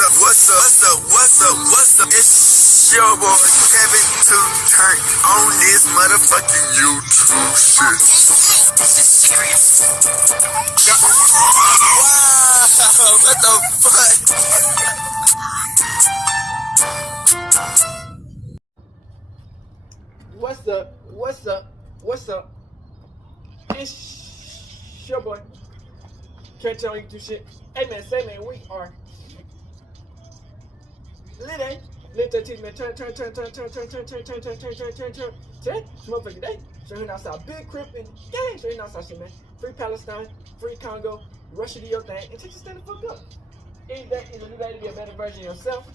What's up? It's your boy Kevin to turn on this motherfucking YouTube shit. This is serious. Wow, what the fuck? What's up? It's your boy. Can't tell you do shit. Hey man, say man, we are lit. Lit that teeth man. Turn. Today, motherfucking day. Straight outside, big crip and gang. Straight outside shit, man. Free Palestine, free Congo. Russia do your thing and take your stand the fuck up. Any day is a new day to be a better version of yourself.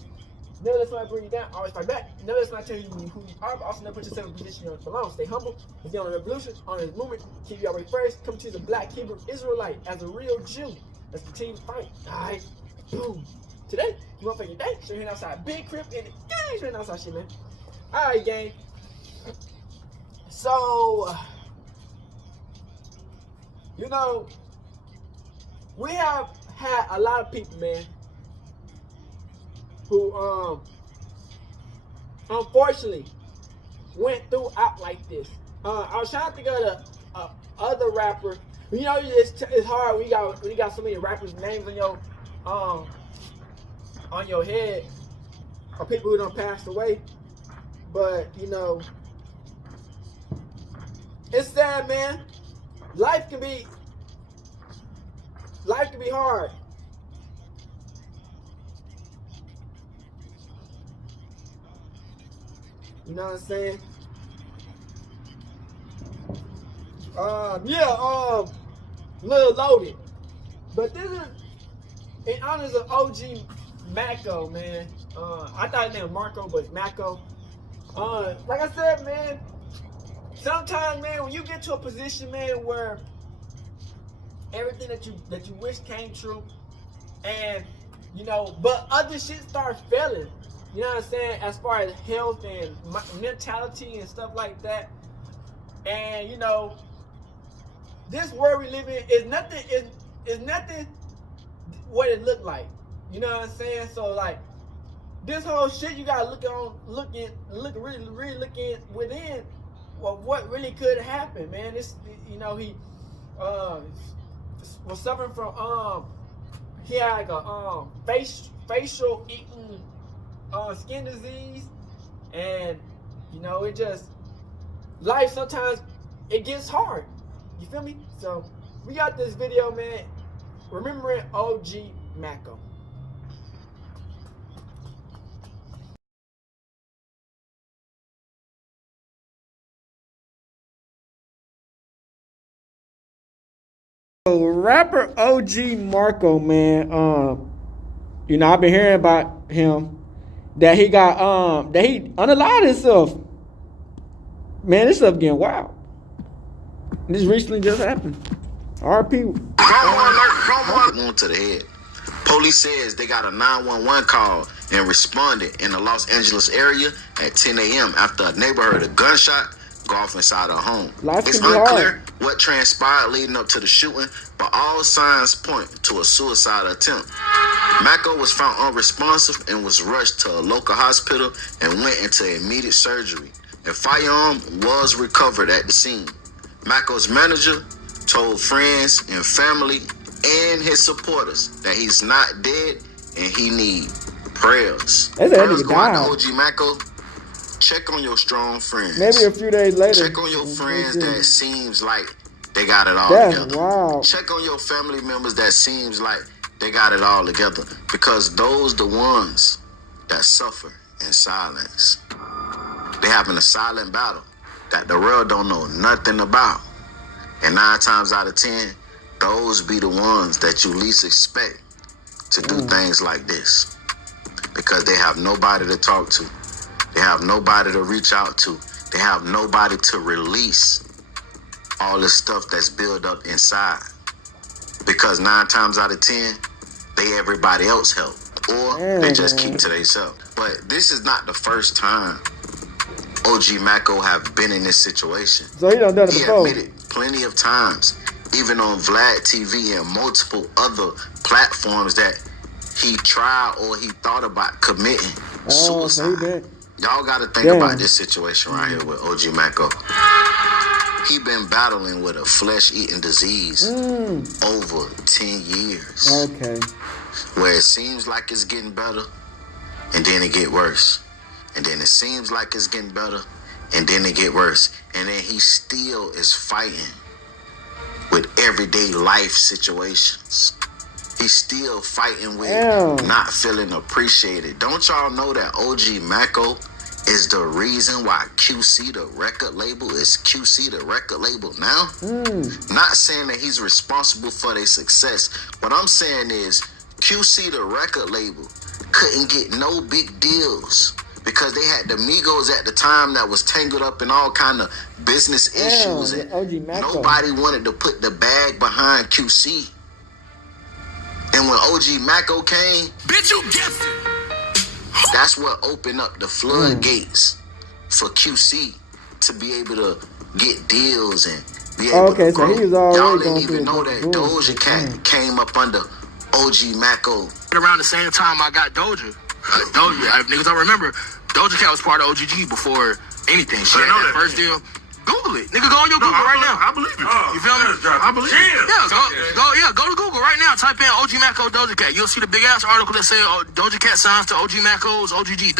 Never let somebody bring you down, always fight back. Never let somebody tell you who you are, but also never put yourself in a position you don't belong. Stay humble, stay on the revolution, on this movement, keep your way first. Come to the black Hebrew Israelite as a real Jew. Let's continue to fight. Alright, boom. Today, you motherfucking day, straight here outside. Big crip in the gang, straight outside shit, man. Alright, gang. So, you know, we have had a lot of people, man, who unfortunately went through out like this. I was trying to think of the other rapper. You know, it's hard when you got so many rappers' names on your head, or people who done passed away. But you know, it's sad, man. Life can be hard. You know what I'm saying? Little loaded. But this is in honors of OG Maco, man. I thought his name was Marco, but it's Maco. Like I said, man, sometimes, man, when you get to a position, man, where everything that you wish came true, and you know, but other shit starts failing. You know what I'm saying? As far as health and mentality and stuff like that. And you know, this world we live in is nothing what it looked like. You know what I'm saying? So like this whole shit, you gotta look really look in within what really could happen, man. This, you know, he was suffering from he had like a facial eating skin disease, and you know, it just, life sometimes it gets hard. You feel me? So we got this video, man, remembering OG Maco. So rapper OG Marco, man, you know, I've been hearing about him, that he got that he unalived himself. Man, this stuff getting wild. This recently just happened. RP. On to the head. Police says they got a 911 call and responded in the Los Angeles area at 10 a.m. after a neighbor heard a gunshot go off inside her home. It's unclear what transpired leading up to the shooting, but all signs point to a suicide attempt. Maco was found unresponsive and was rushed to a local hospital and went into immediate surgery. A firearm was recovered at the scene. Maco's manager told friends and family and his supporters that he's not dead and he needs prayers. Prayers go out to OG Maco. Check on your strong friends. Maybe a few days later. Check on your friends that seems like they got it all together. Wow. Check on your family members that seems like they got it all together. Because those the ones that suffer in silence. They having a silent battle that the world don't know nothing about. And 9 times out of 10, those be the ones that you least expect to do things like this. Because they have nobody to talk to. They have nobody to reach out to. They have nobody to release all this stuff that's built up inside. Because 9 times out of 10, they everybody else help. Or they just keep to themselves. But this is not the first time OG Maco have been in this situation. So he done it before. He admitted plenty of times, even on Vlad TV and multiple other platforms, that he tried or he thought about committing suicide. So Y'all got to think about this situation right here with OG Maco. He been battling with a flesh-eating disease over 10 years. Okay. Where it seems like it's getting better, and then it get worse. And then it seems like it's getting better, and then it get worse. And then he still is fighting with everyday life situations. He's still fighting with not feeling appreciated. Don't y'all know that OG Maco is the reason why QC the record label is QC the record label now? Not saying that he's responsible for their success. What I'm saying is QC the record label couldn't get no big deals because they had the Migos at the time that was tangled up in all kind of business issues, and nobody wanted to put the bag behind QC. And when OG Maco came, Bitch, you guessed it. that's what opened up the floodgates for QC to be able to get deals and be able to grow. So he was already Y'all didn't even know that Doja Cat came up under OG Maco. Around the same time I got Doja. Niggas don't remember, Doja Cat was part of OGG before anything. She had that first deal. Google it. Nigga, go on your Google right now. I believe it. You feel me? I believe it. Go to Google right now. Type in OG Maco Doja Cat. You'll see the big ass article that say Doja Cat signs to OG Maco's OGG.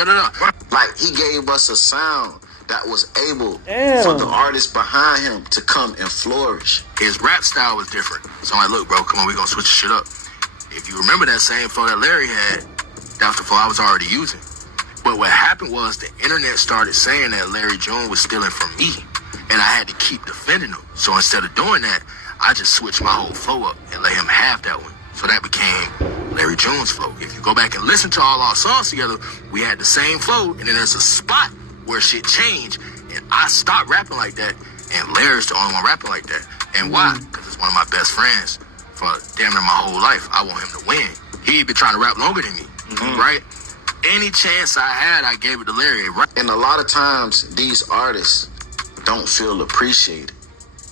Like, he gave us a sound that was able for the artist behind him to come and flourish. His rap style was different. So I'm like, look, bro, come on, we gonna switch the shit up. If you remember that same flow that Larry had, that's the flow I was already using. But what happened was the internet started saying that Larry June was stealing from me, and I had to keep defending him. So instead of doing that, I just switched my whole flow up and let him have that one. So that became Larry June's flow. If you go back and listen to all our songs together, we had the same flow, and then there's a spot where shit changed, and I stopped rapping like that, and Larry's the only one rapping like that. And why? Because it's one of my best friends for damn near my whole life. I want him to win. He been trying to rap longer than me, right? Any chance I had, I gave it to Larry, right? And a lot of times, these artists don't feel appreciated.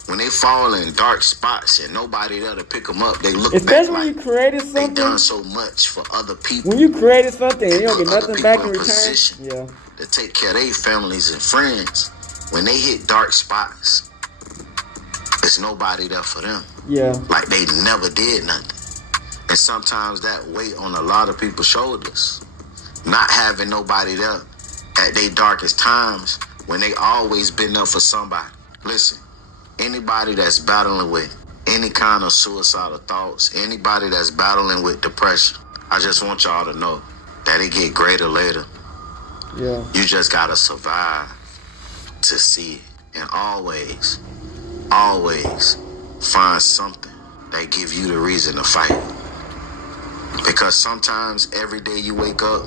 When they fall in dark spots and nobody there to pick them up, they look especially back when like you created something. they done so much for other people. When you created something and you don't get Put other nothing back in people in return. position to take care of their families and friends. When they hit dark spots, there's nobody there for them. Like they never did nothing. And sometimes that weight on a lot of people's shoulders. Not having nobody there at their darkest times when they always been there for somebody. Listen, anybody that's battling with any kind of suicidal thoughts, anybody that's battling with depression, I just want y'all to know that it get greater later. You just gotta survive to see it. And always find something that give you the reason to fight. Because sometimes every day you wake up,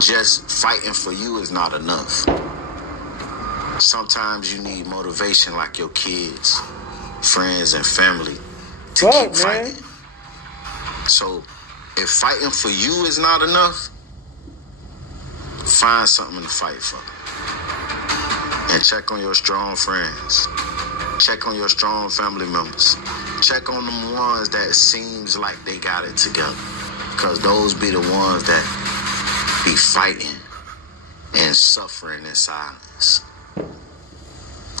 just fighting for you is not enough. Sometimes you need motivation like your kids, friends, and family to keep fighting. So if fighting for you is not enough, find something to fight for. And check on your strong friends. Check on your strong family members. Check on them ones that seems like they got it together. Because those be the ones that be fighting and suffering in silence.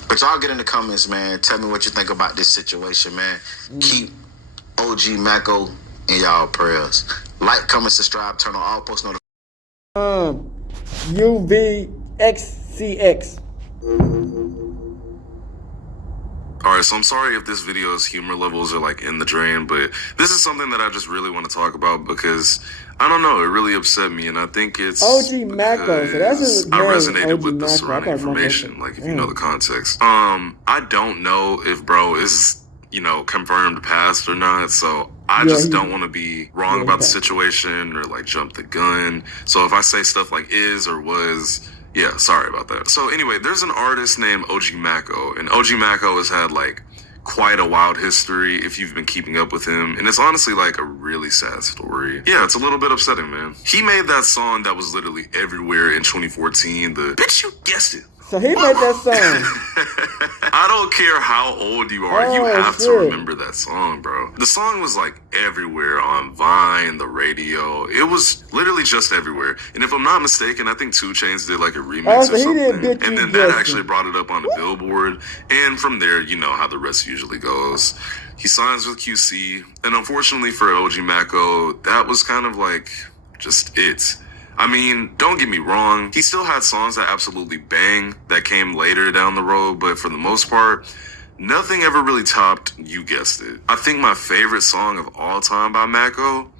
But y'all get in the comments, man. Tell me what you think about this situation, man. Keep OG Maco in y'all prayers. Like, comment, subscribe, turn on all post notifications. UVXCX. Alright, so I'm sorry if this video's humor levels are like in the drain, but this is something that I just really want to talk about because I don't know, it really upset me, and I think it's OG Maco. So that's his name, I resonated OG with the Maco. surrounding information, like if you know the context. I don't know if bro is, confirmed past or not, so I just don't want to be wrong about the situation or like jump the gun. So if I say stuff like is or was, yeah, sorry about that. So anyway, there's an artist named OG Maco, and OG Maco has had like quite a wild history if you've been keeping up with him, and it's honestly like a really sad story. Yeah, it's a little bit upsetting, man. He made that song that was literally everywhere in 2014, the bitch, you guessed it. So he made that song. I don't care how old you are, you have to remember that song, bro. The song was like everywhere on Vine, the radio. It was literally just everywhere. And if I'm not mistaken, I think 2 Chainz did like a remix or something. And then that actually brought it up on the Billboard. And from there, you know how the rest usually goes. He signs with QC. And unfortunately for OG Maco, that was kind of like just it. I mean, don't get me wrong, he still had songs that absolutely bang that came later down the road, but for the most part, nothing ever really topped, you guessed it. I think my favorite song of all time by Maco,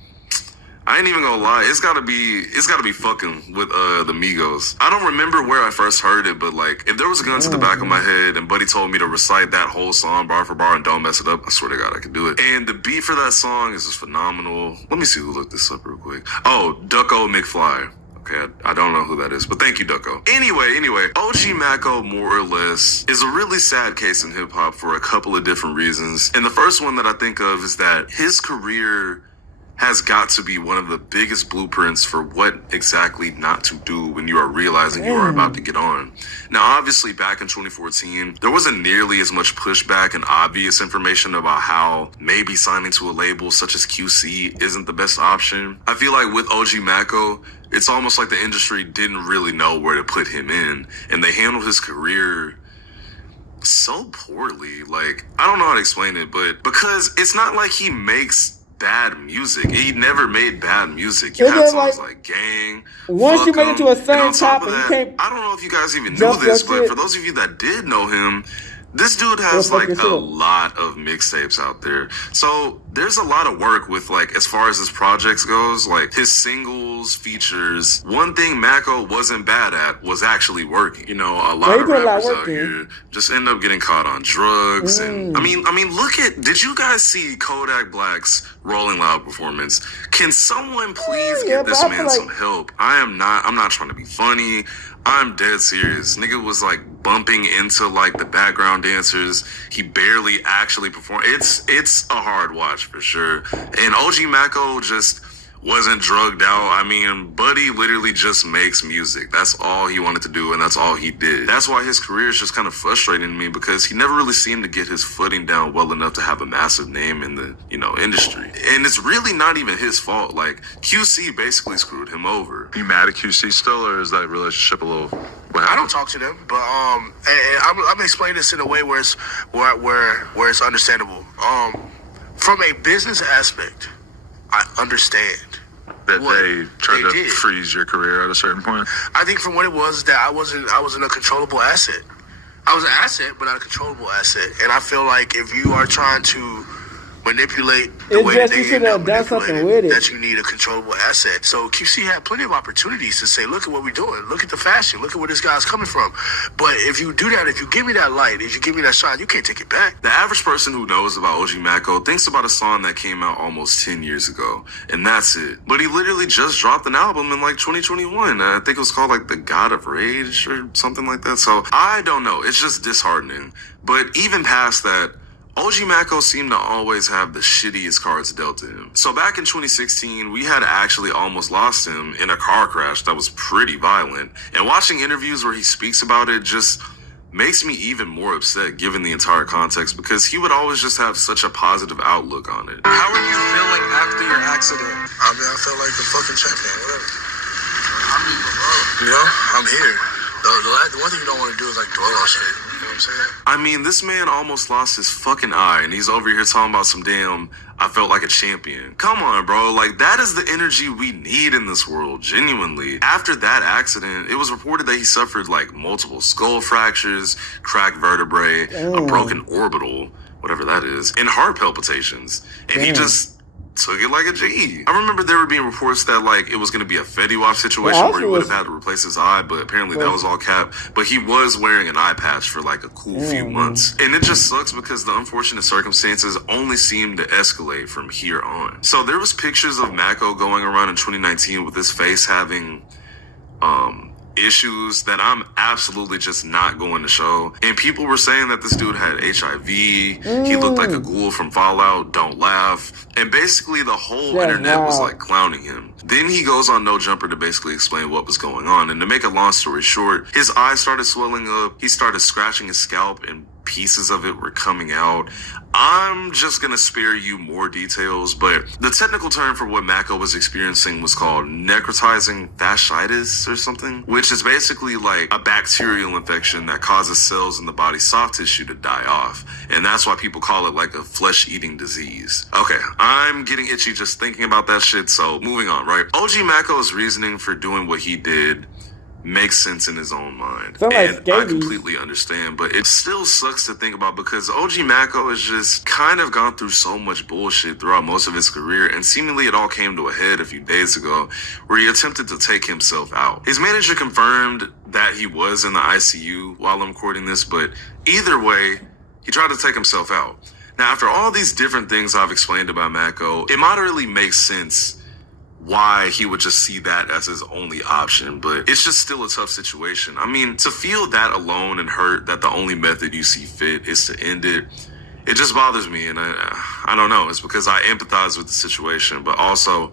I ain't even gonna lie, it's gotta be fucking with the Migos. I don't remember where I first heard it, but like, if there was a gun to the back of my head and Buddy told me to recite that whole song bar for bar and don't mess it up, I swear to God I could do it. And the beat for that song is just phenomenal. Let me see who looked this up real quick. Oh, Ducko McFly. Okay, I don't know who that is, but thank you, Ducko. Anyway, OG Maco, more or less, is a really sad case in hip-hop for a couple of different reasons. And the first one that I think of is that his career has got to be one of the biggest blueprints for what exactly not to do when you are realizing you are about to get on. Now, obviously, back in 2014, there wasn't nearly as much pushback and obvious information about how maybe signing to a label such as QC isn't the best option. I feel like with OG Maco, it's almost like the industry didn't really know where to put him in, and they handled his career so poorly. Like, I don't know how to explain it, but because it's not like he makes bad music. He never made bad music. You had songs like Gang. Once you make it to a certain top, and you can't. I don't know if you guys even knew this, but for those of you that did know him, this dude has like a lot of mixtapes out there. So there's a lot of work with like, as far as his projects goes, like his singles, features. One thing Maco wasn't bad at was actually working. You know, a lot of rappers out here just end up getting caught on drugs. And I mean, did you guys see Kodak Black's Rolling Loud performance? Can someone please get this man some help? I'm not trying to be funny. I'm dead serious. Nigga was like bumping into like the background dancers. He barely actually performed. It's a hard watch for sure. And OG Maco just wasn't drugged out. I mean, Buddy literally just makes music. That's all he wanted to do, and that's all he did. That's why his career is just kind of frustrating to me, because he never really seemed to get his footing down well enough to have a massive name in the, industry. And it's really not even his fault. Like, QC basically screwed him over. You mad at QC still, or is that relationship a little... I don't talk to them, but and I'm explaining this in a way where it's understandable. From a business aspect, I understand that they tried to freeze your career at a certain point. I think from what it was that I wasn't a controllable asset. I was an asset, but not a controllable asset. And I feel like if you are trying to manipulate the way that they end up manipulating, that you need a controllable asset. So QC had plenty of opportunities to say, look at what we're doing. Look at the fashion. Look at where this guy's coming from. But if you do that, if you give me that light, if you give me that shine, you can't take it back. The average person who knows about OG Maco thinks about a song that came out almost 10 years ago, and that's it. But he literally just dropped an album in like 2021. I think it was called like The God of Rage or something like that. So I don't know. It's just disheartening. But even past that, OG Maco seemed to always have the shittiest cards dealt to him. So back in 2016, we had actually almost lost him in a car crash that was pretty violent. And watching interviews where he speaks about it just makes me even more upset given the entire context, because he would always just have such a positive outlook on it. How are you feeling after your accident? I mean, I felt like the fucking champion, whatever. I'm here. The one thing you don't want to do is like dwell on shit. You know what I'm saying? I mean, this man almost lost his fucking eye, and he's over here talking about some damn, I felt like a champion. Come on, bro. Like, that is the energy we need in this world, genuinely. After that accident, it was reported that he suffered, like, multiple skull fractures, cracked vertebrae, a broken orbital, whatever that is, and heart palpitations. And he just took it like a G. I remember there were being reports that like it was going to be a Fetty Wap situation where he would have had to replace his eye, but apparently that was all cap. But he was wearing an eye patch for like a cool few months. And it just sucks because the unfortunate circumstances only seem to escalate from here on. So there was pictures of Maco going around in 2019 with his face having issues that I'm absolutely just not going to show. And people were saying that this dude had HIV. He looked like a ghoul from Fallout, Don't Laugh. And basically the whole internet was like clowning him. Then he goes on No Jumper to basically explain what was going on. And to make a long story short, his eyes started swelling up. He started scratching his scalp and pieces of it were coming out. I'm just gonna spare you more details, but the technical term for what Maco was experiencing was called necrotizing fasciitis or something, which is basically like a bacterial infection that causes cells in the body's soft tissue to die off. And that's why people call it like a flesh-eating disease. Okay, I'm getting itchy just thinking about that shit, so moving on, right? OG Maco's reasoning for doing what he did makes sense in his own mind. And I completely understand, but it still sucks to think about because OG Maco has just kind of gone through so much bullshit throughout most of his career, and seemingly it all came to a head a few days ago where he attempted to take himself out. His manager confirmed that he was in the ICU while I'm recording this, but either way, he tried to take himself out. Now, after all these different things I've explained about Maco, it moderately makes sense why he would just see that as his only option, but it's just still a tough situation. I mean, to feel that alone and hurt that the only method you see fit is to end it, it just bothers me, and I don't know. It's because I empathize with the situation, but also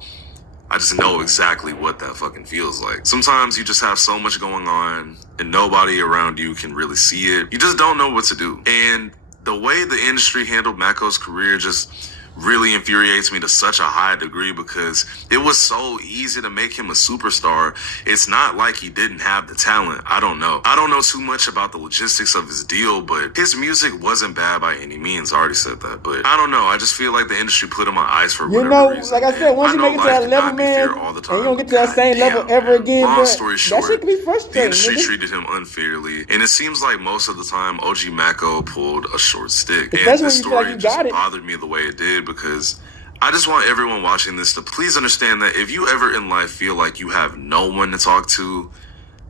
I just know exactly what that fucking feels like. Sometimes you just have so much going on and nobody around you can really see it. You just don't know what to do. And the way the industry handled Maco's career just really infuriates me to such a high degree because it was so easy to make him a superstar. It's not like he didn't have the talent. I don't know too much about the logistics of his deal, but his music wasn't bad by any means. I already said that, but I don't know. I just feel like the industry put him on ice for whatever reason. Like I said, once you make it to that level, man, and you don't get to that same level ever again, long story short, that shit can be frustrating. The industry treated him unfairly, and it seems like most of the time OG Maco pulled a short stick. And this story just bothered me the way it did, because I just want everyone watching this to please understand that if you ever in life feel like you have no one to talk to,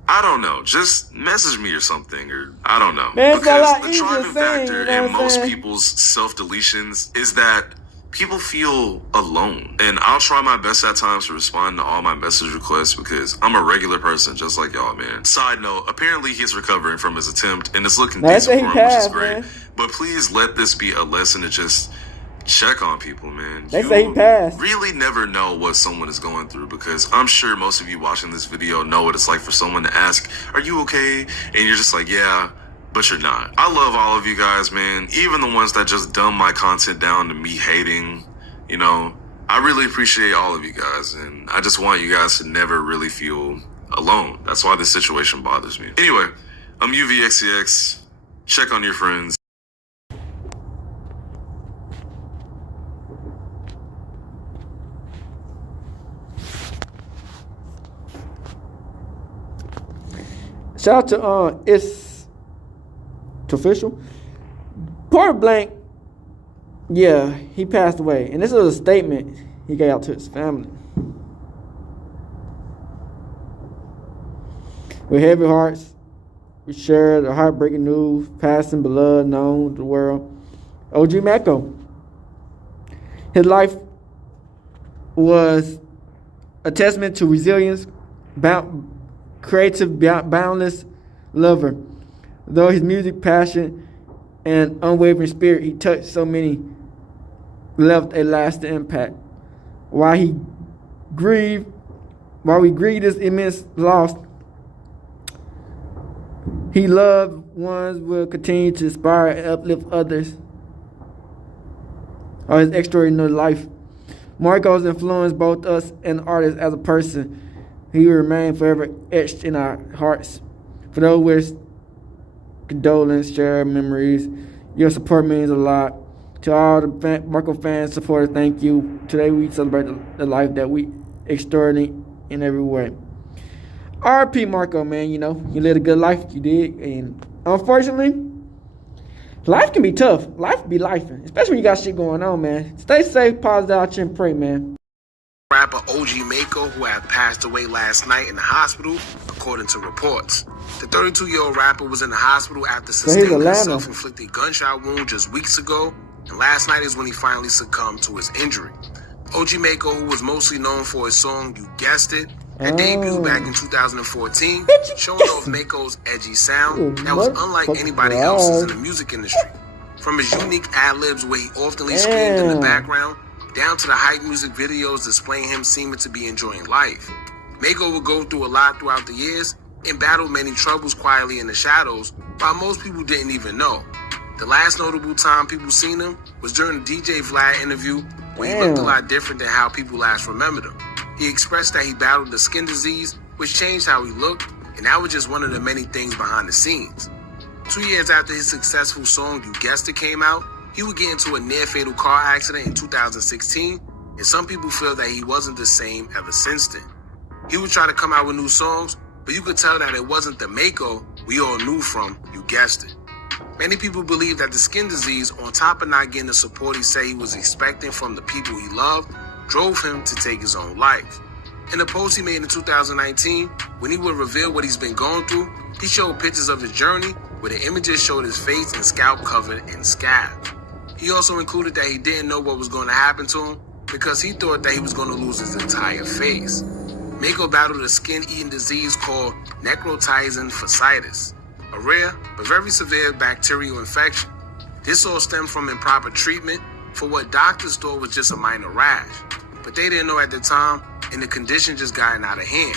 I don't know, just message me or something, or I don't know. Man, because the driving factor in most people's self-deletions is that people feel alone. And I'll try my best at times to respond to all my message requests because I'm a regular person just like y'all, man. Side note, apparently he's recovering from his attempt and it's looking decent for him, which is great. Man. But please let this be a lesson to just check on people, man. They say he passed. Really never know what someone is going through, because I'm sure most of you watching this video know what it's like for someone to ask, "Are you okay?" And you're just like, "Yeah," but you're not. I love all of you guys, man. Even the ones that just dumb my content down to me hating, you know, I really appreciate all of you guys, and I just want you guys to never really feel alone. That's why this situation bothers me. Anyway, I'm UVXCX. Check on your friends. Shout out to it's official. Point blank, yeah, he passed away. And this is a statement he gave out to his family. With heavy hearts, we share the heartbreaking news, passing beloved, known to the world. OG Maco. His life was a testament to resilience, creative, boundless lover. Though his music passion and unwavering spirit, he touched so many, left a lasting impact. While we grieve this immense loss, he loved ones will continue to inspire and uplift others of his extraordinary life. Maco's influenced both us and artists as a person. He will remain forever etched in our hearts. For those with condolence, share memories. Your support means a lot. To all the Maco fans, supporters, thank you. Today we celebrate the life that we extraordinary in every way. R.I.P. Maco, man. You know, you lived a good life, you did. And unfortunately, life can be tough. Life be lifing, especially when you got shit going on, man. Stay safe, positive out here, and pray, man. Rapper OG Maco, who had passed away last night in the hospital, according to reports. The 32-year-old rapper was in the hospital after sustaining a self-inflicted gunshot wound just weeks ago, and last night is when he finally succumbed to his injury. OG Maco, who was mostly known for his song You Guessed It, had debuted back in 2014, showing off Maco's edgy sound that was unlike anybody else's in the music industry. From his unique ad-libs where he often screamed in the background, down to the hype music videos displaying him seeming to be enjoying life. Maco would go through a lot throughout the years and battle many troubles quietly in the shadows, while most people didn't even know. The last notable time people seen him was during the DJ Vlad interview, where he looked a lot different than how people last remembered him. He expressed that he battled the skin disease, which changed how he looked, and that was just one of the many things behind the scenes. 2 years after his successful song You Guessed It came out, he would get into a near-fatal car accident in 2016, and some people feel that he wasn't the same ever since then. He would try to come out with new songs, but you could tell that it wasn't the Maco we all knew from You Guessed It. Many people believe that the skin disease, on top of not getting the support he said he was expecting from the people he loved, drove him to take his own life. In a post he made in 2019, when he would reveal what he's been going through, he showed pictures of his journey where the images showed his face and scalp covered in scabs. He also included that he didn't know what was going to happen to him because he thought that he was going to lose his entire face. Maco battled a skin-eating disease called necrotizing fasciitis, a rare but very severe bacterial infection. This all stemmed from improper treatment for what doctors thought was just a minor rash, but they didn't know at the time, and the condition just gotten out of hand.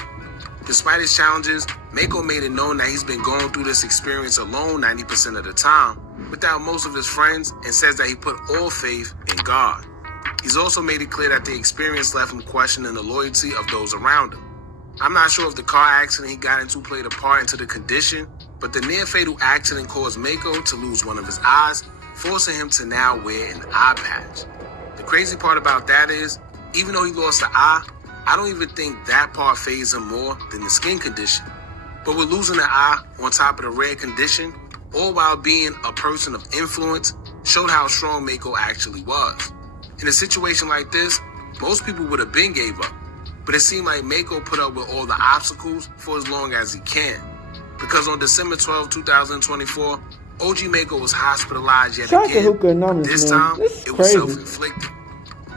Despite his challenges, Maco made it known that he's been going through this experience alone 90% of the time, without most of his friends, and says that he put all faith in God. He's also made it clear that the experience left him questioning the loyalty of those around him. I'm not sure if the car accident he got into played a part into the condition, but the near-fatal accident caused Maco to lose one of his eyes, forcing him to now wear an eye patch. The crazy part about that is, even though he lost the eye, I don't even think that part fazed him more than the skin condition. But with losing the eye on top of the rare condition, all while being a person of influence, showed how strong Maco actually was. In a situation like this, most people would have been gave up, but it seemed like Maco put up with all the obstacles for as long as he can. Because on December 12, 2024, OG Maco was hospitalized yet again. This time, it was self-inflicted.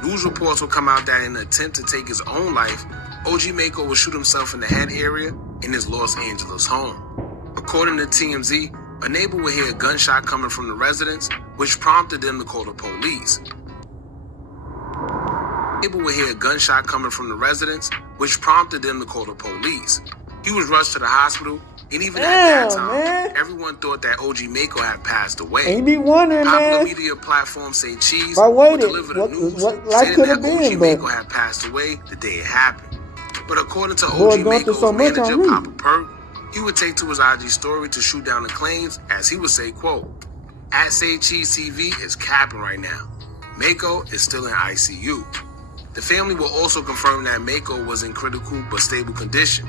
News reports will come out that in an attempt to take his own life, OG Maco would shoot himself in the head area in his Los Angeles home. According to TMZ, a neighbor would hear a gunshot coming from the residence, which prompted them to call the police. He was rushed to the hospital, and even at that time, everyone thought that OG Maco had passed away. Popular media platforms say Cheese would deliver the news, saying that OG Maco had passed away the day it happened. But according to OG Maco's manager, Papa Perk, he would take to his IG story to shoot down the claims, as he would say, quote, "At Say Cheese TV is capping right now. Maco is still in ICU." The family will also confirm that Maco was in critical but stable condition.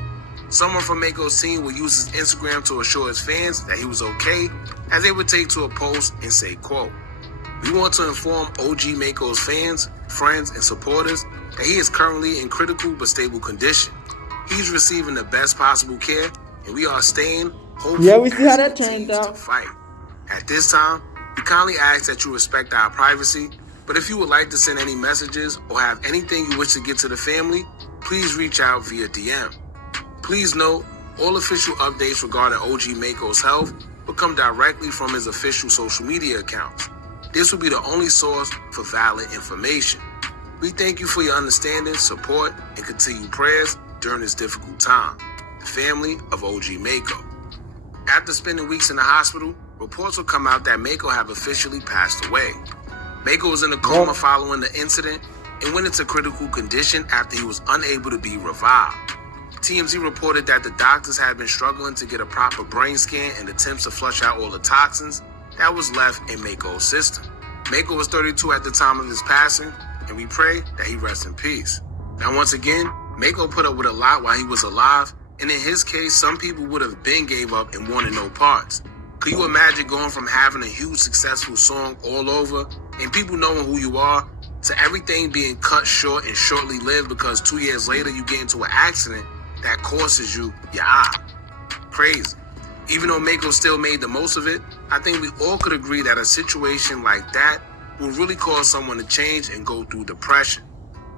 Someone from Maco's team will use his Instagram to assure his fans that he was okay, as they would take to a post and say, quote, "We want to inform OG Maco's fans, friends, and supporters that he is currently in critical but stable condition. He's receiving the best possible care, and we are staying hopeful we see how that turned out. To fight. At this time, we kindly ask that you respect our privacy, but if you would like to send any messages or have anything you wish to get to the family, please reach out via DM. Please note, all official updates regarding OG Maco's health will come directly from his official social media accounts. This will be the only source for valid information. We thank you for your understanding, support, and continued prayers during this difficult time. The family of OG Maco. After spending weeks in the hospital, reports will come out that Maco have officially passed away. Maco was in a coma following the incident and went into critical condition after he was unable to be revived. TMZ reported that the doctors had been struggling to get a proper brain scan in attempts to flush out all the toxins that was left in Maco's system. Maco was 32 at the time of his passing, and we pray that he rests in peace. Now, once again, Maco put up with a lot while he was alive, and in his case, some people would have been gave up and wanted no parts. Could you imagine going from having a huge successful song all over and people knowing who you are to everything being cut short and shortly lived because 2 years later you get into an accident that costs you your eye? Crazy. Even though Maco still made the most of it, I think we all could agree that a situation like that will really cause someone to change and go through depression.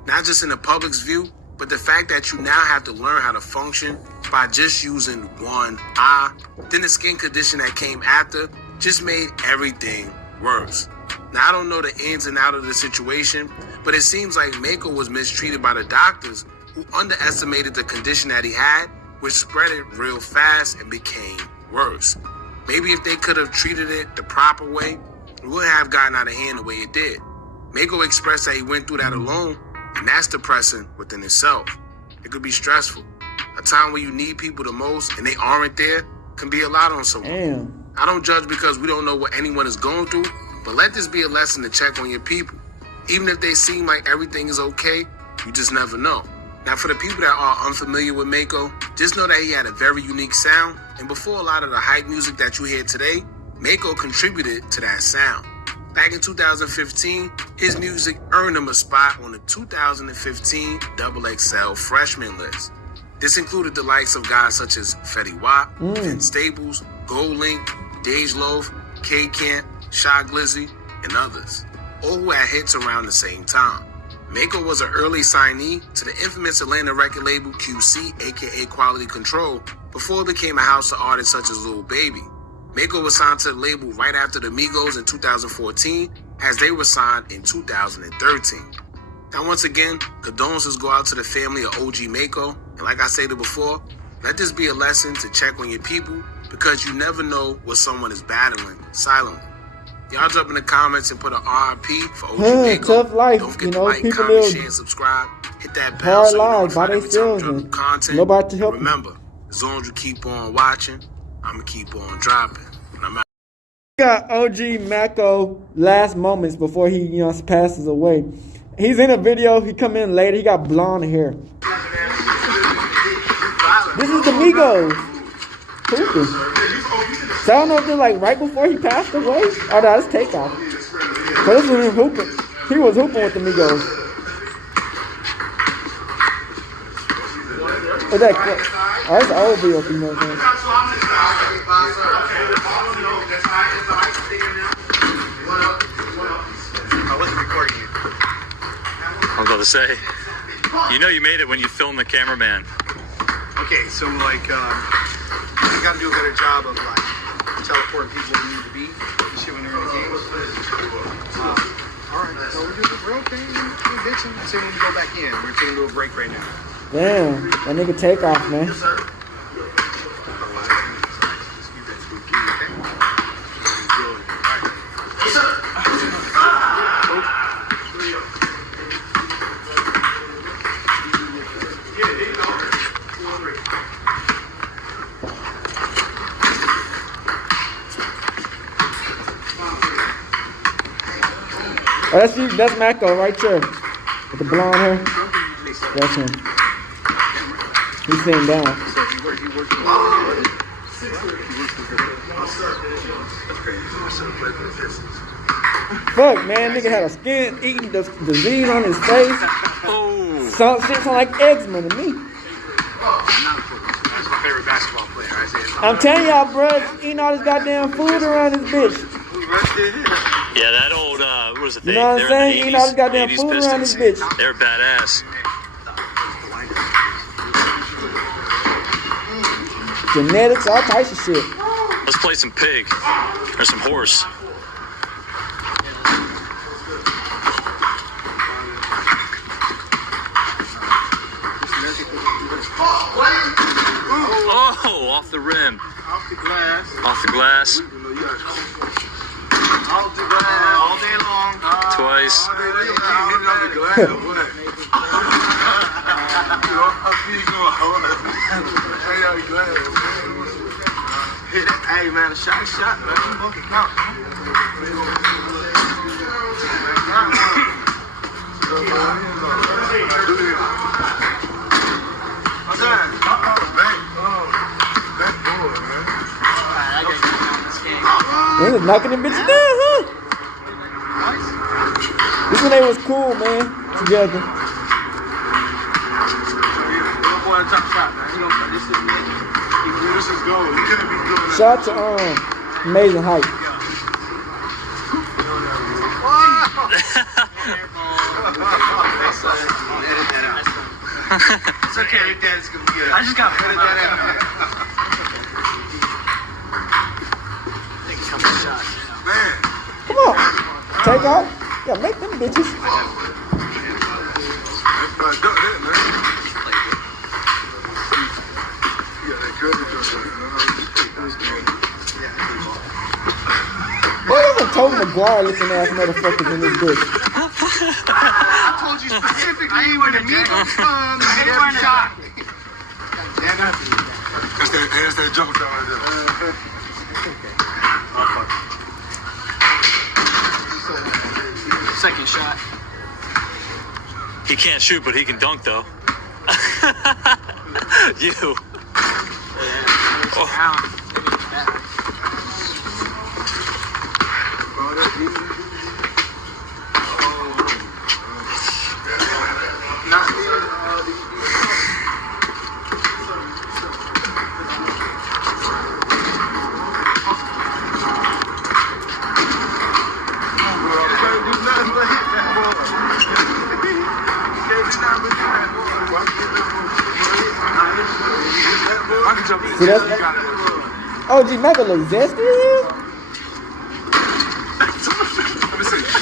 Not just in the public's view, but the fact that you now have to learn how to function by just using one eye, then the skin condition that came after just made everything worse. Now, I don't know the ins and outs of the situation, but it seems like Maco was mistreated by the doctors who underestimated the condition that he had, which spread it real fast and became worse. Maybe if they could have treated it the proper way, it wouldn't have gotten out of hand the way it did. Maco expressed that he went through that alone, and that's depressing within itself. It could be stressful. A time where you need people the most and they aren't there can be a lot on someone. Damn. I don't judge because we don't know what anyone is going through, but let this be a lesson to check on your people. Even if they seem like everything is okay, you just never know. Now, for the people that are unfamiliar with Maco, just know that he had a very unique sound, and before a lot of the hype music that you hear today, Maco contributed to that sound. Back in 2015, his music earned him a spot on the 2015 XXL Freshman list. This included the likes of guys such as Fetty Wap, Vince Staples, Gold Link, Dej Loaf, K Camp, Shy Glizzy, and others, all who had hits around the same time. Maco was an early signee to the infamous Atlanta record label QC, aka Quality Control, before it became a house of artists such as Lil Baby. Maco was signed to the label right after the Migos in 2014, as they were signed in 2013. Now, once again, condolences go out to the family of OG Maco, and like I stated before, let this be a lesson to check on your people, because you never know what someone is battling silently. Y'all drop in the comments and put an RIP for OG Maco. Tough life, Don't forget you to know, like, people comment, live share, and subscribe. Hit that bell hard so you're lives by notified every time we themselves, drop new and content. nobody to help them. Remember, as long as you keep on watching, I'm going to keep on dropping. And I'm out. Got OG Maco last moments before he, passes away. He's in a video. He come in later. He got blonde hair. This is the Migos. Hooping. So I don't know if they're like right before he passed away. Oh, no, that's Takeoff. So this was him hooping. He was hooping with the Migos. What's that? Oh, that's an old video, you know what I'm saying? I wasn't recording you. I was about to say, you know you made it when you filmed the cameraman. Okay, so like, I gotta do a better job of like teleporting people where they need to be, especially when they're in the games. Alright, so we're okay, we're bitching. I say when we go back in, we're taking a little break right now. Damn, that nigga Takeoff, man. Oh, that's Maco right there. With the blonde hair. That's him. He's sitting down. Fuck, man, nigga had a skin eating disease on his face. Oh. Sound like eczema to me. That's my favorite basketball player. I'm telling y'all, bro, eating all this goddamn food around this bitch. Yeah, that old, what was the thing? You know what I'm saying? Eating all this goddamn 80s food around this Pistons. bitch. They were badass. Genetics, all types of shit. Let's play some pig. Or some horse. Oh, off the rim. Off the glass. Off the glass. Off the glass. All day long. Twice. Hey man, a shot, man. You both can count. What's that? They was knocking them bitches down, huh? This when they was cool, man, together. Shout out to Amazing Hype. It's okay, Dad's gonna be good. I just got edit that out. Man. Come on. Take off. Yeah, make them bitches. Tobey Maguire looking ass motherfuckers in this bitch. I told you specifically when the Migos come, they weren't shot. That's that joke down there. Second shot. He can't shoot, but he can dunk, though. You. Oh. See, that's OG Maco look zesty here?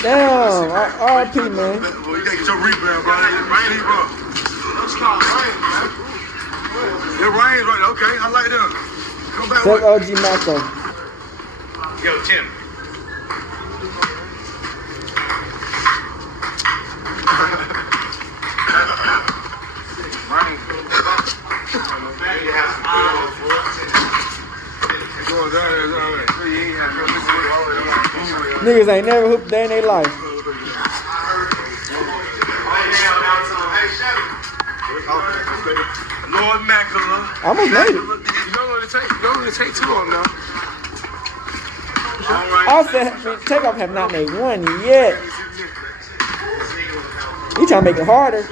Damn, RP, man. You gotta get your rebound, bro. It rains right. Okay, I like that. Come back. Take OG Maco. Yo, Tim. Niggas ain't never hooped a day in their life. Lord Macula. I almost made it. You don't really take too long now. Offset, Takeoff have not made one yet. He trying to make it harder.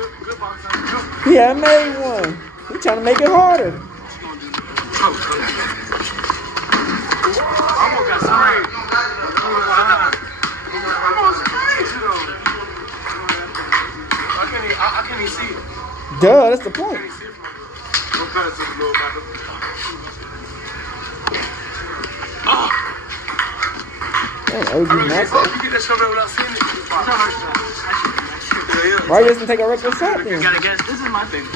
He haven't made one. He trying to make it harder. Almost got sprayed. I can't even see it. Duh, that's the point. Damn, OG Maco. You get that shot without seeing it. Why you just take a regular shot then? You gotta guess. This is my thing.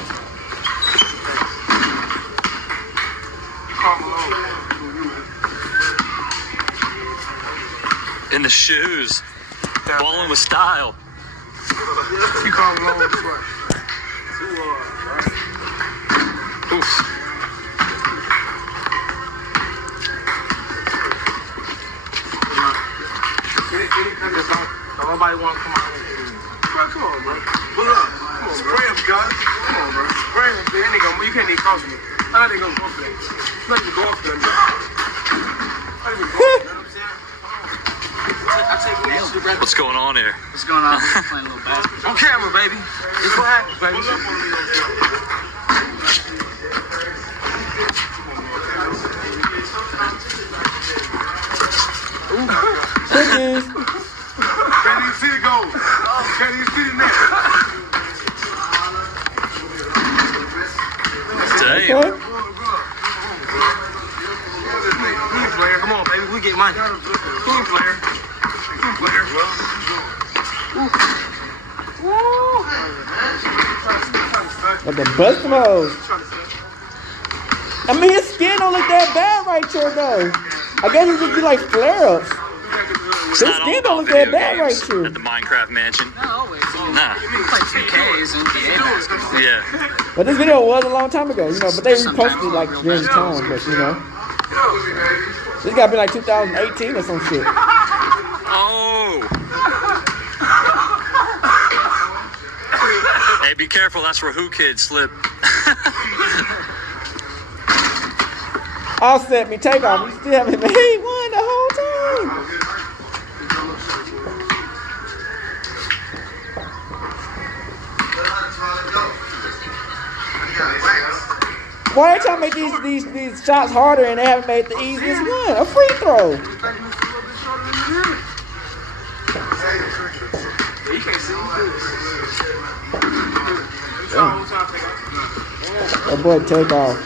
In the shoes. Balling with style. You call him over this way. Oof. Nobody want to come out. Bro, come on, bro. Pull up. Come on, spray him, guys. Come on, bro. Spray him. You can't even cross me. How they gonna go for that? Not even go for that. Not even go for that. What's going on here? What's going on? We're playing a little basketball. On camera, baby. This what happens, baby. Cookies. Can't even see the goal. Can't even see the net. Damn. Okay. Team player, come on, baby. We get money. Team player. Team player. Like the bust mode. I mean, his skin don't look that bad right here, though. I guess it just be like flare-ups. It's His not all skin about don't look video that bad right games here. at the Minecraft mansion. Not always. Nah. We play 2Ks and NBA basketball. Yeah. But this video was a long time ago, you know, but they reposted it like during the time, but you know. This gotta be like 2018 or some shit. Oh. Hey, be careful. That's where Who Kid slipped. Offset me, take off. You still haven't made one the whole time. Why they trying to make these shots harder and they haven't made the easiest one? A free throw. That boy take off.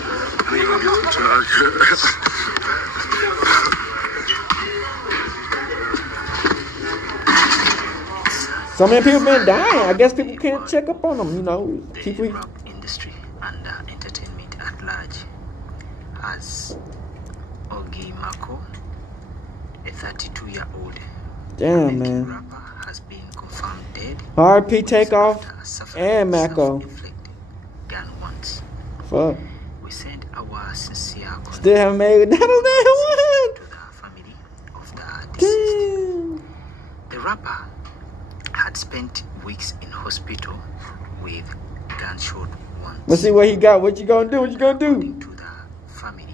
So many people been dying. I guess people can't check up on them, you know. People. Industry and entertainment at large as Ogi Maco, a 32-year-old Damn, man. Rapper has been confirmed dead. RP Takeoff and Maco. Gun wounds. Fuck. We send our sincere Still haven't made that on that to the family of the deceased. one. The rapper had spent weeks in hospital with gunshot wounds. Let's see what he got. What you gonna do? What you gonna do? According to the family,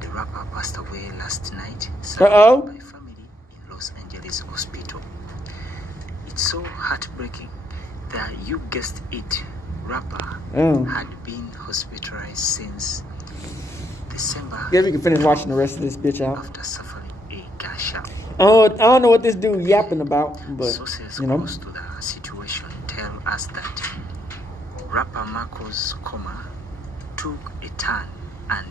the rapper passed away last night. Uh-oh. By family in Los Angeles hospital. It's so heartbreaking that you guessed it, rapper had been hospitalized since December. Guess we can finish watching the rest of this bitch out. After suffering a gunshot. I don't know what this dude yapping about, but Sources you know. close to the situation tell us that rapper Maco's coma took a turn and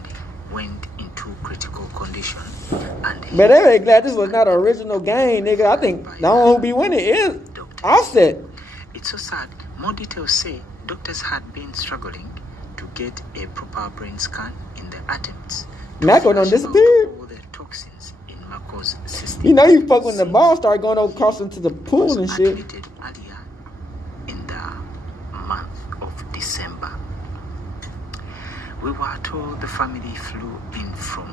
went into critical condition. And But they ain't glad this was not an original game, nigga. I think the one who be winning is Offset. It's so sad. More details say doctors had been struggling to get a proper brain scan in the attempts. Maco done disappeared. All the toxins in Maco's system. You know you fuck when the ball started going over across into the pool and shit. Admitted earlier in the month of December. We were told the family flew in from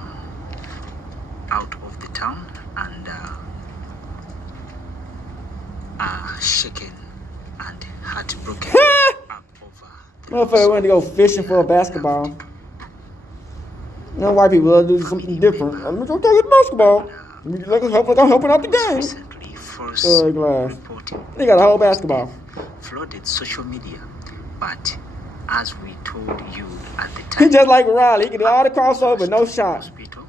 out of the town and are shaken and heartbroken up over. Motherfucker went to go fishing for a basketball. You know, white people love to do something different. I'm gonna go take a basketball. Hopefully I'm helping out the game. Recently, first Glass. reporting They got a whole basketball. flooded social media, but as we told you at the He time, just like Riley. He can do all the crossover, no shot. hospital,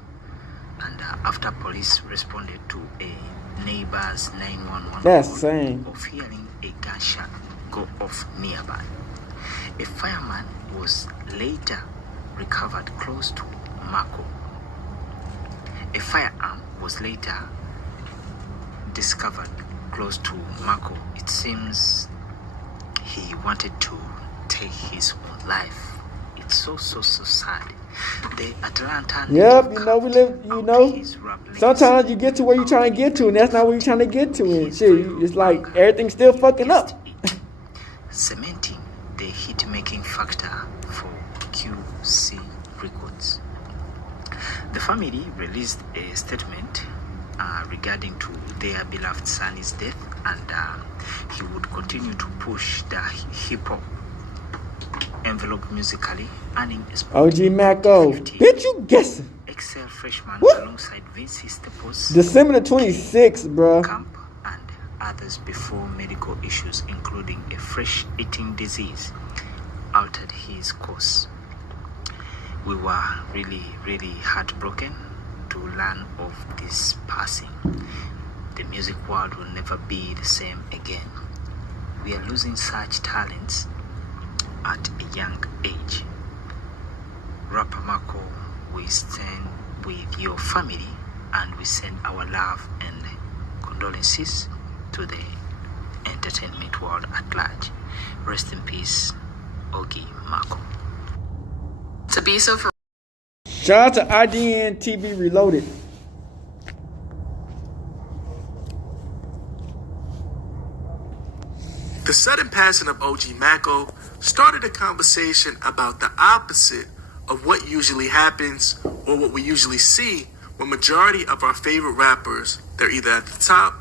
and after police responded to a neighbor's 911 That's call insane. of hearing a gunshot go off nearby. A fireman was later recovered close to Maco. A firearm was later discovered close to Maco. It seems he wanted to take his own life. It's so sad. The Atlanta. Yep, you know we live. You know, sometimes you get to where you're trying to get to, and that's not where you're trying to get to. And shit, it's like everything's still fucking up. Cementing the hit-making factor for QC Records. The family released a statement regarding to their beloved son's death, and he would continue to push the hip-hop envelope musically, earning a OG Maco. Bitch, you guessing. Excel freshman What? alongside Vince Staples, December the 26th, bruh. Camp, and others before medical issues, including a fresh eating disease, altered his course. We were really heartbroken to learn of this passing. The music world will never be the same again. We are losing such talents at a young age. Rapper Maco, we stand with your family and we send our love and condolences to the entertainment world at large. Rest in peace, Ogie Maco. To be so for Shout out to IDN TV Reloaded. The sudden passing of OG Maco started a conversation about the opposite of what usually happens or what we usually see when majority of our favorite rappers, they're either at the top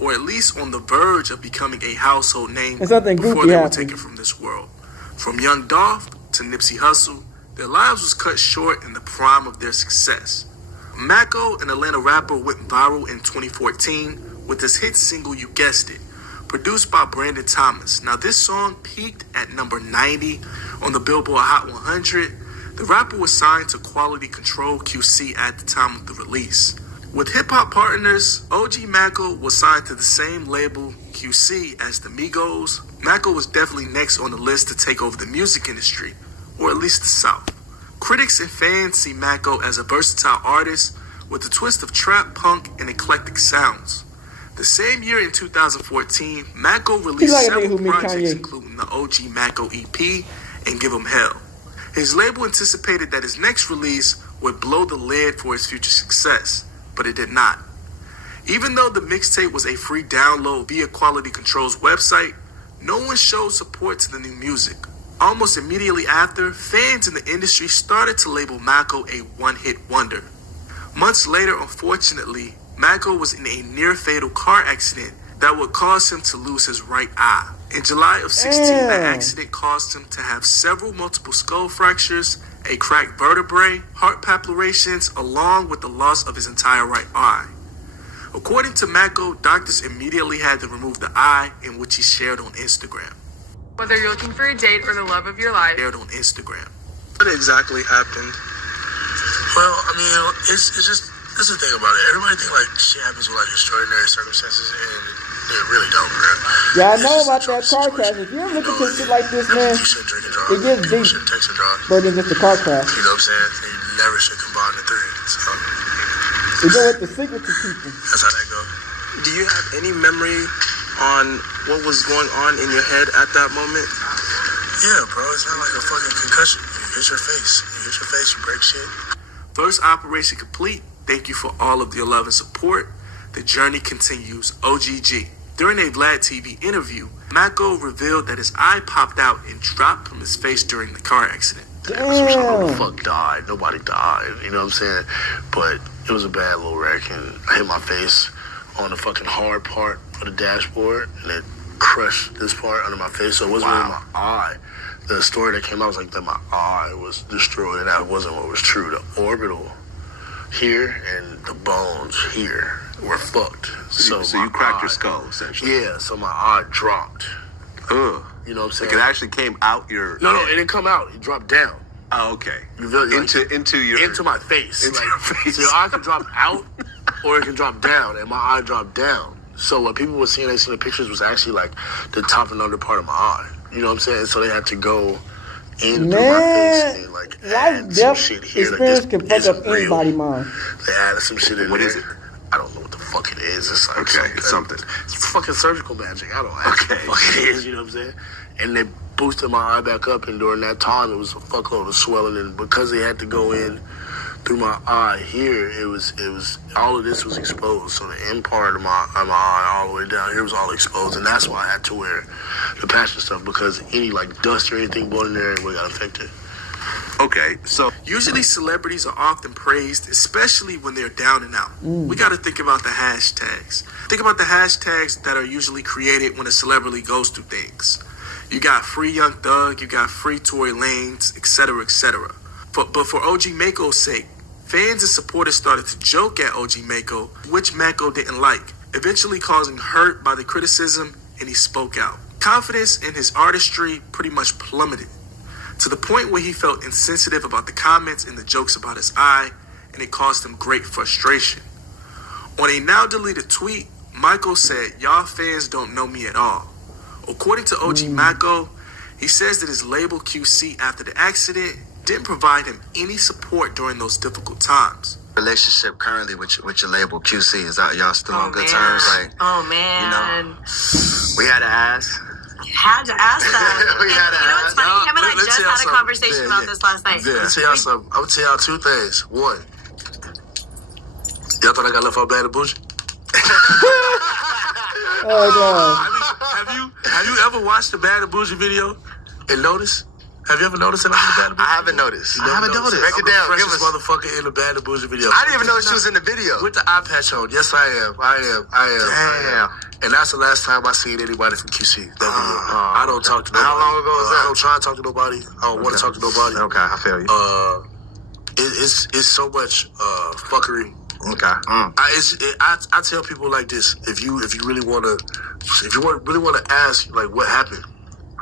or at least on the verge of becoming a household name And something before goofy they were happened. taken from this world. From Young Dolph to Nipsey Hussle, their lives was cut short in the prime of their success. Maco, an Atlanta rapper, went viral in 2014 with his hit single You Guessed It, produced by Brandon Thomas. Now this song peaked at number 90 on the Billboard Hot 100. The rapper was signed to Quality Control QC at the time of the release. With hip-hop partners, OG Maco was signed to the same label QC as the Migos. Maco was definitely next on the list to take over the music industry, or at least the South. Critics and fans see Maco as a versatile artist with a twist of trap, punk, and eclectic sounds. The same year in 2014, Maco released like a nigga several who meet projects, Kanye. including the OG Maco EP and Give 'Em Hell. His label anticipated that his next release would blow the lid for his future success, but it did not. Even though the mixtape was a free download via Quality Control's website, no one showed support to the new music. Almost immediately after, fans in the industry started to label Maco a one-hit wonder. Months later, unfortunately, Maco was in a near-fatal car accident that would cause him to lose his right eye. In July of 16, the accident caused him to have several multiple skull fractures, a cracked vertebrae, heart palpitations, along with the loss of his entire right eye. According to Maco, doctors immediately had to remove the eye, in which he shared on Instagram. Whether you're looking for a date or the love of your life. Shared on Instagram. What exactly happened? Well, I mean, it's just, this is the thing about it. Everybody think like shit happens with like extraordinary circumstances, and it really don't, bro. Yeah, I know about that car crash. If you ever look into shit like this, man, You shouldn't drink and drive. it gets deep. You shouldn't text and drive. More than just a car crash. You know what I'm saying? You never should combine the three. So You go with the secret to people. that's how that go. Do you have any memory on what was going on in your head at that moment? Yeah, bro. It's not like a fucking concussion. You hit your face. You break shit. First operation complete. Thank you for all of your love and support. The journey continues. OGG. During a Vlad TV interview, Maco revealed that his eye popped out and dropped from his face during the car accident. Who the fuck died? Nobody died. You know what I'm saying? But it was a bad little wreck, and I hit my face on the fucking hard part of the dashboard, and it crushed this part under my face. So it wasn't really my eye. The story that came out was like that my eye was destroyed, and that wasn't what was true. The orbital here and the bones here were fucked. So you cracked your skull, essentially. Yeah, so my eye dropped. Ugh. You know what I'm saying? Like it actually came out your... No, it didn't come out. It dropped down. Oh, okay. Into my face. Into your face. So your eye can drop out or it can drop down, and my eye dropped down. So what people were seeing, they seen the pictures was actually like the top and under part of my eye. You know what I'm saying? So they had to go in through my face and like add some shit here. Experience can fuck up anybody's mind. They added some shit in What there. is it? I don't know what the fuck it is. It's like it's something. It's fucking surgical magic. I don't know what the fuck it is, you know what I'm saying? And they boosted my eye back up, and during that time, it was a fuckload of swelling, and because they had to go in through my eye here, it was all of this was exposed. So the end part of my eye all the way down here was all exposed, and that's why I had to wear the patch and stuff, because any like dust or anything blowing in there would got affected. Okay, so usually celebrities are often praised, especially when they're down and out. We got to think about the hashtags. Think about the hashtags that are usually created when a celebrity goes through things. You got Free Young Thug, you got Free Tory Lanez, etc., etc. But for OG Maco's sake, fans and supporters started to joke at OG Maco, which Maco didn't like, eventually causing hurt by the criticism, and he spoke out. Confidence in his artistry pretty much plummeted, to the point where he felt insensitive about the comments and the jokes about his eye, and it caused him great frustration. On a now deleted tweet, Michael said, "Y'all fans don't know me at all." According to OG Maco, he says that his label QC after the accident didn't provide him any support during those difficult times. relationship currently with your label QC, is that y'all still on good terms? Like, you know, we had to ask. You had to ask that. We had to you know what's ask. funny? Him and I Let's just tell y'all had a conversation about this last night. Let me tell y'all something. I'm gonna tell y'all two things. One, y'all thought I got left out Bad and Bougie? Oh god. Have you ever watched the Bad and Bougie video and noticed? Have you ever noticed that I'm in the Bad and Bougie? I haven't noticed. I haven't noticed. Break it down. I'm the Give us. freshest motherfucker in the Bad and Bougie video. I didn't even know she was in the video. With the eye patch on. Yes, I am. Damn. And that's the last time I seen anybody from QC. I don't talk to nobody. How long ago was that? I don't try to talk to nobody. I don't want to talk to nobody. Okay, I feel you. It's so much fuckery. Okay. I tell people like this: if you really want to ask like what happened,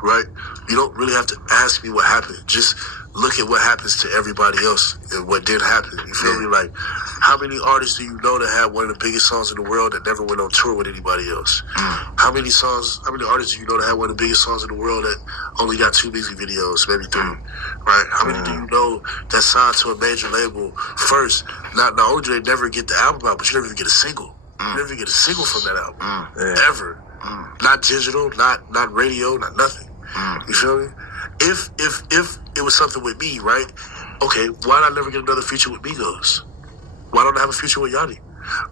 right? You don't really have to ask me what happened. Just look at what happens to everybody else and what did happen. You feel me? Like, how many artists do you know that had one of the biggest songs in the world that never went on tour with anybody else? How many artists do you know that had one of the biggest songs in the world that only got 2 music videos, maybe 3? Right? How many do you know that signed to a major label first? Not only do they never get the album out, but you never even get a single. You never even get a single from that album. Ever. Not digital, not radio, not nothing. You feel me? If it was something with me, right? Okay, why did I never get another feature with Migos? Why don't I have a feature with Yanni?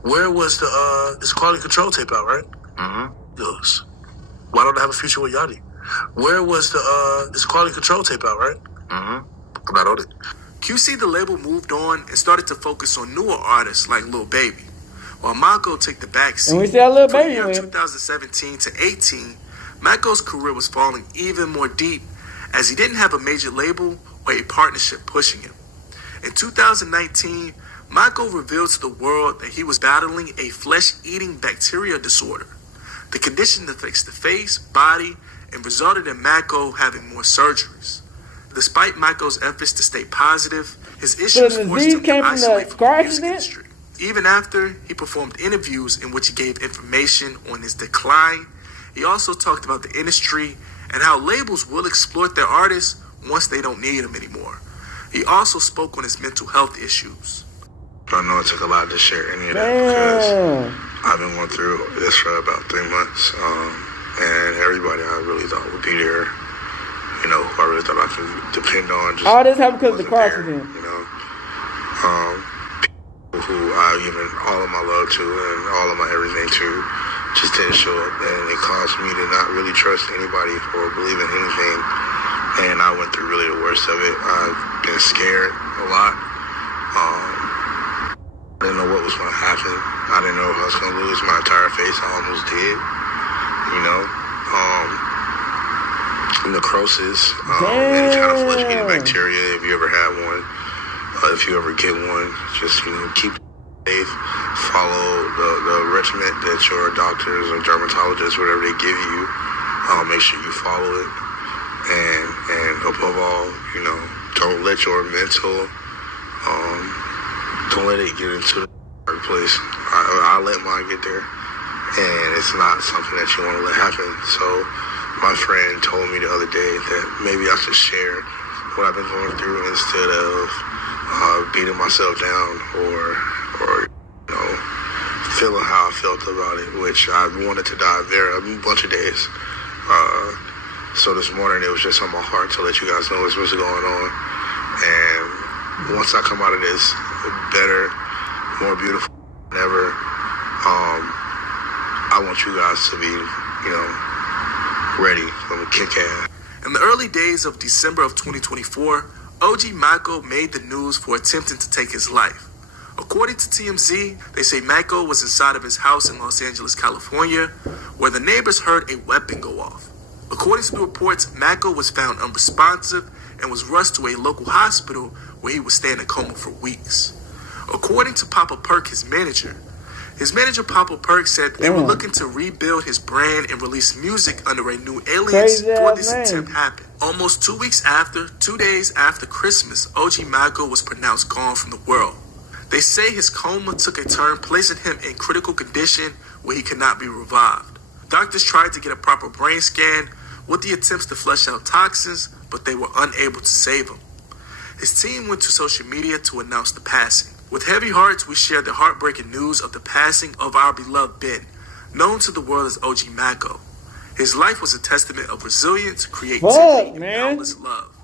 Where was the this quality control tape out, right? Mm-hmm. Yes. Why don't I have a feature with Yachty? Where was the this quality control tape out, right? Mm-hmm. I'm not on it. QC, the label, moved on and started to focus on newer artists like Lil Baby, while Maco took the backseat. And we see how Lil From the Baby year went. 2017 to 18, Maco's career was falling even more deep as he didn't have a major label or a partnership pushing him. In 2019, Maco revealed to the world that he was battling a flesh-eating bacteria disorder. The condition affects the face, body, and resulted in Maco having more surgeries. Despite Maco's efforts to stay positive, his issues forced him to isolate from the music industry. Even after he performed interviews in which he gave information on his decline, he also talked about the industry and how labels will exploit their artists once they don't need them anymore. He also spoke on his mental health issues. I know it took a lot to share any of that because I've been going through this for about 3 months, and everybody I really thought would be there, you know, who I really thought I could depend on. Just all this happened because of the cross again. You know, people who I given all of my love to and all of my everything to just didn't show up, and it caused me to not really trust anybody or believe in anything. And I went through really the worst of it. I've been scared a lot. I didn't know what was going to happen. I didn't know if I was going to lose my entire face. I almost did. You know, necrosis, any kind of flesh-eating bacteria. If you ever had one, if you ever get one, just keep safe. Follow the regimen that your doctors or dermatologists, whatever they give you, make sure you follow it. And above all, you know, don't let your mental, don't let it get into the dark place. I let mine get there, and it's not something that you want to let happen. So my friend told me the other day that maybe I should share what I've been going through instead of beating myself down or you know, feeling how I felt about it, which I wanted to die there a bunch of days. So this morning it was just on my heart to let you guys know what's going on. And once I come out of this, better, more beautiful than ever, I want you guys to be, you know, ready. I'm gonna kick ass. In the early days of December of 2024, OG Maco made the news for attempting to take his life. According to TMZ, they say Maco was inside of his house in Los Angeles, California, where the neighbors heard a weapon go off. According to the reports, Maco was found unresponsive and was rushed to a local hospital where he would stay in a coma for weeks. According to Papa Perk, his manager Papa Perk said they were looking to rebuild his brand and release music under a new alias before this attempt happened. Almost 2 weeks after, 2 days after Christmas, OG Maco was pronounced gone from the world. They say his coma took a turn, placing him in critical condition where he could not be revived. Doctors tried to get a proper brain scan with the attempts to flush out toxins, but they were unable to save him. His team went to social media to announce the passing. With heavy hearts, we shared the heartbreaking news of the passing of our beloved Ben, known to the world as OG Maco. His life was a testament of resilience, creativity, and boundless love.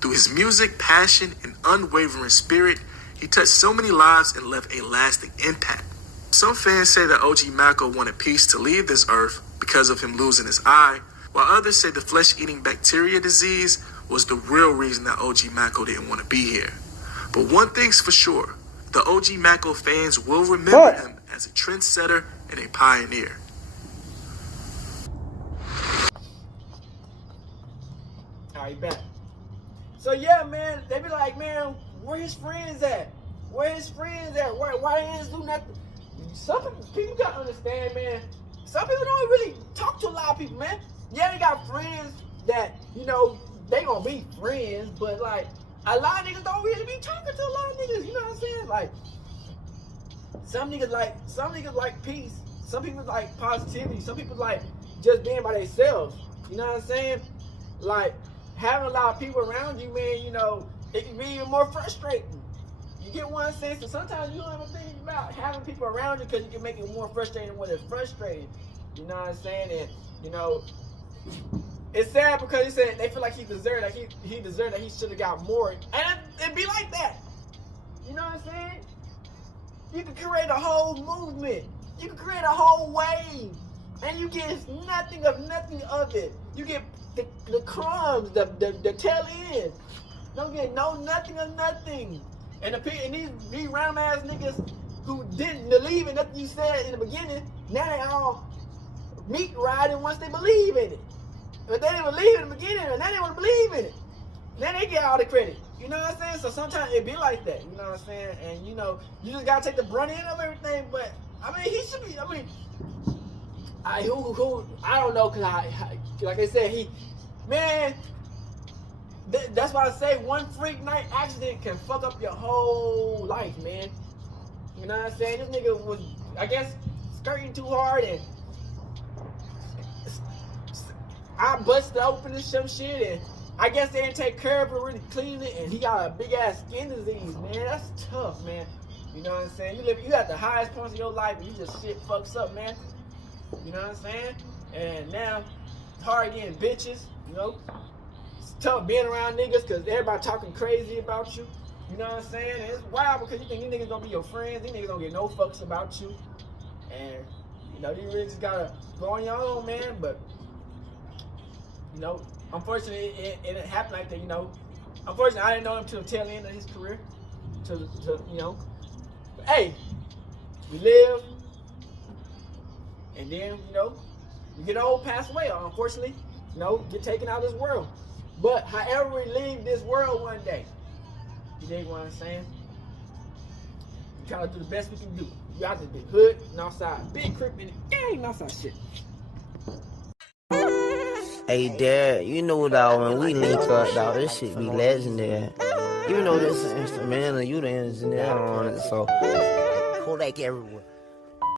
Through his music, passion, and unwavering spirit, he touched so many lives and left a lasting impact. Some fans say that OG Maco wanted peace to leave this earth because of him losing his eye, while others say the flesh-eating bacteria disease was the real reason that OG Maco didn't want to be here. But one thing's for sure, the OG Maco fans will remember him as a trendsetter and a pioneer. Alright, back. So yeah, man, they be like, man, where his friends at? Where his friends at? Why they ain't do nothing? Some people gotta understand, man. Some people don't really talk to a lot of people, man. Yeah, they got friends that, you know, they gonna be friends, but like a lot of niggas don't really be talking to a lot of niggas, you know what I'm saying? Like some niggas like peace, some people like positivity, some people like just being by themselves. You know what I'm saying? Like having a lot of people around you, man, you know, it can be even more frustrating. You get what I'm saying? So sometimes you don't even think about having people around you because you can make it more frustrating when it's frustrating. You know what I'm saying? And you know, it's sad because he said they feel like he deserved that he deserved that he should have got more. And it be like that. You know what I'm saying? You can create a whole movement. You can create a whole wave. And you get nothing of it. You get the crumbs, the tail end. Don't get nothing of nothing. And these random ass niggas who didn't believe in nothing you said in the beginning, now they all meat riding once they believe in it. But they didn't believe in the beginning, and now they want to believe in it. Then they get all the credit. You know what I'm saying? So sometimes it be like that. You know what I'm saying? And you know, you just gotta take the brunt end of everything. But I mean, he should be. I mean, I don't know, cause like I said, that's why I say one freak night accident can fuck up your whole life, man. You know what I'm saying? This nigga was, I guess, skirting too hard, and I busted open some shit, and I guess they didn't take care of it, really clean it, and he got a big ass skin disease, man. That's tough, man. You know what I'm saying? You at the highest points of your life, and you just shit fucks up, man. You know what I'm saying? And now it's hard getting bitches, you know? It's tough being around niggas because everybody talking crazy about you. You know what I'm saying? And it's wild because you think these niggas gonna be your friends. These niggas don't get no fucks about you. And, you know, you really just gotta go on your own, man. But, you know, unfortunately, it didn't happen like that, you know. Unfortunately, I didn't know him till the tail end of his career. You know. But, hey, we live. And then, you know, you get old, pass away, unfortunately, you know, get taken out of this world. But however we leave this world one day, you dig what I'm saying? We try to do the best we can do. We out this big hood and outside. Big crip in the gang outside shit. Hey, Dad, you know, dog, when we link up, dog, this shit be legendary. Even though this is instrumental, you the engineer on it, so Kodak everywhere.